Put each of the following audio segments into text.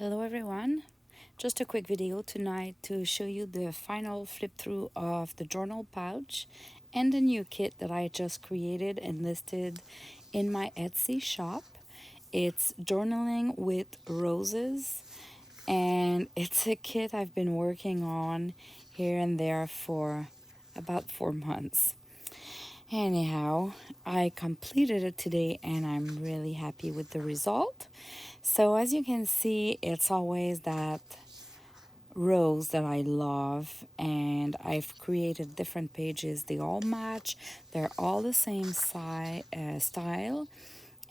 Hello everyone, just a quick video tonight to show you the final flip through of the journal pouch and the new kit that I just created and listed in my Etsy shop. It's journaling with roses, and it's a kit I've been working on here and there for about 4 months. Anyhow, I completed it today and I'm really happy with the result. So as you can see, it's always that rose that I love, and I've created different pages. They all match. They're all the same style.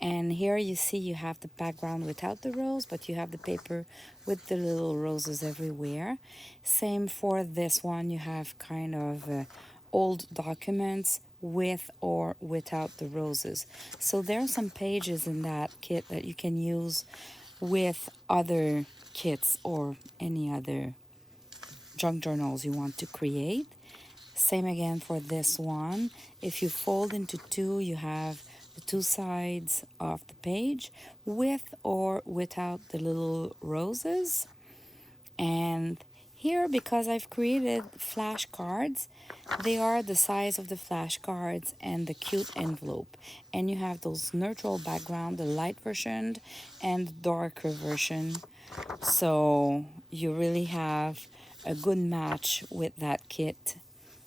And here you see you have the background without the rose, but you have the paper with the little roses everywhere. Same for this one. You have kind of old documents with or without the roses. So there are some pages in that kit that you can use with other kits or any other junk journals you want to create. Same again for this one. If you fold into two, you have the two sides of the page with or without the little roses. And here, because I've created flashcards, they are the size of the flashcards and the cute envelope. And you have those neutral background, the light version and the darker version. So you really have a good match with that kit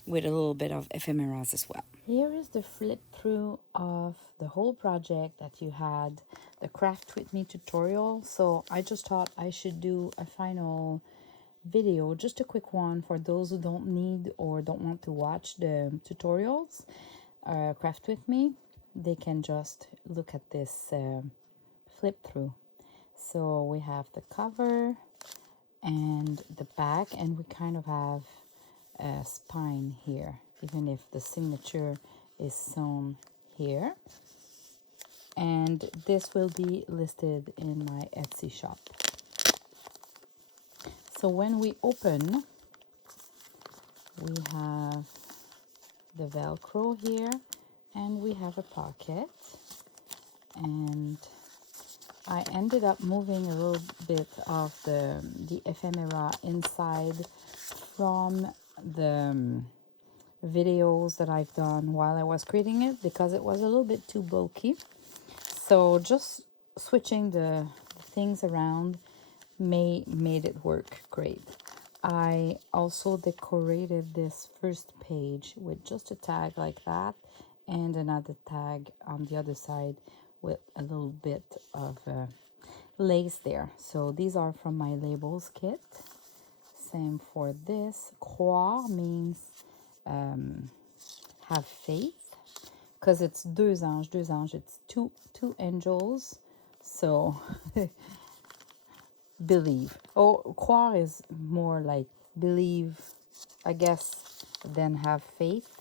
with a little bit of ephemeras as well. Here is the flip through of the whole project that you had, the craft with me tutorial. So I just thought I should do a final video, just a quick one for those who don't need or don't want to watch the tutorials. Craft with me, they can just look at this flip through. So we have the cover and the back, and we kind of have a spine here, even if the signature is sewn here. And this will be listed in my Etsy shop. So when we open, we have the Velcro here, and we have a pocket. And I ended up moving a little bit of the ephemera inside from the videos that I've done while I was creating it, because it was a little bit too bulky. So just switching the things around made it work great. I also decorated this first page with just a tag like that and another tag on the other side with a little bit of lace there. So these are from my labels kit. Same for this. Croire means have faith, because it's deux anges, it's two angels. So believe. Oh, croire is more like believe, I guess, than have faith.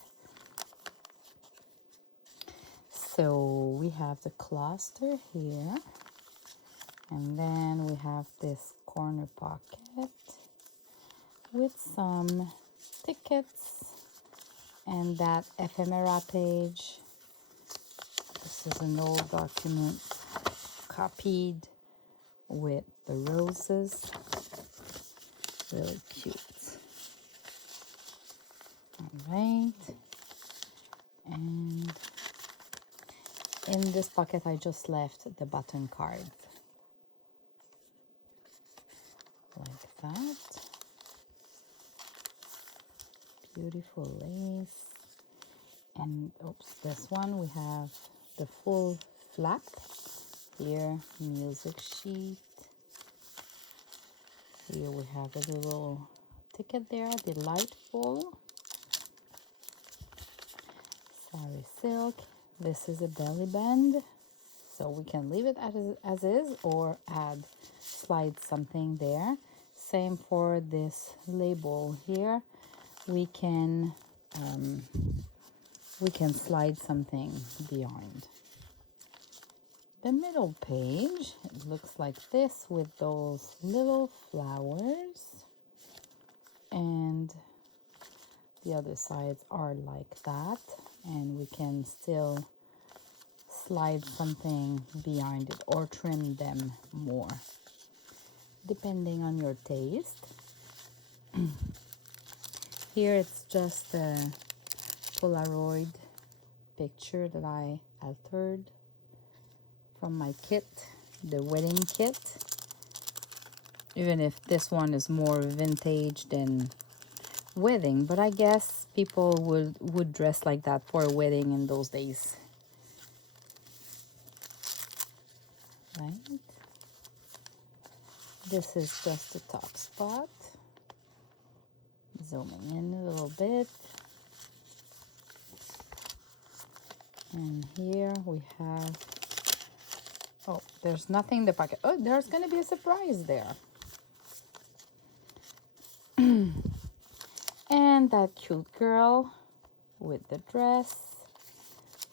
So we have the cluster here, and then we have this corner pocket with some tickets and that ephemera page. This is an old document copied with the roses. Really cute. All right. And in this pocket, I just left the button card. Like that. Beautiful lace. And oops, this one we have the full flap. Here, music sheet. Here we have a little ticket there, delightful. Sari silk. This is a belly band, so we can leave it as is or slide something there. Same for this label here. We can slide something behind. The middle page, it looks like this with those little flowers, and the other sides are like that, and we can still slide something behind it or trim them more. depending on your taste. Here it's just a Polaroid picture that I altered from my kit, the wedding kit. Even if this one is more vintage than wedding, but I guess people would dress like that for a wedding in those days. Right? This is just the top spot. Zooming in a little bit. And here we have, oh, there's nothing in the pocket. Oh, there's gonna be a surprise there. And that cute girl with the dress.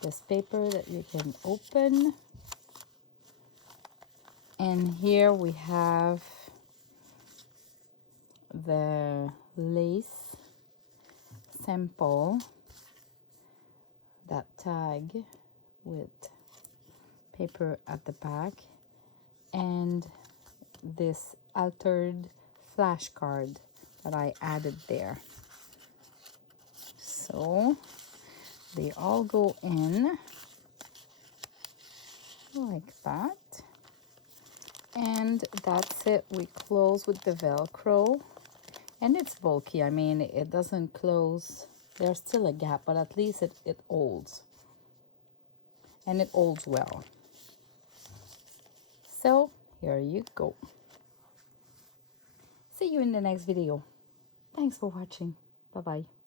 This paper that you can open. And here we have the lace sample, that tag with paper at the back, and this altered flashcard that I added there. So they all go in like that. And that's it. We close with the Velcro. And it's bulky. I mean, it doesn't close. There's still a gap, but at least it holds. And it holds well. So, here you go. See you in the next video. Thanks for watching. Bye-bye.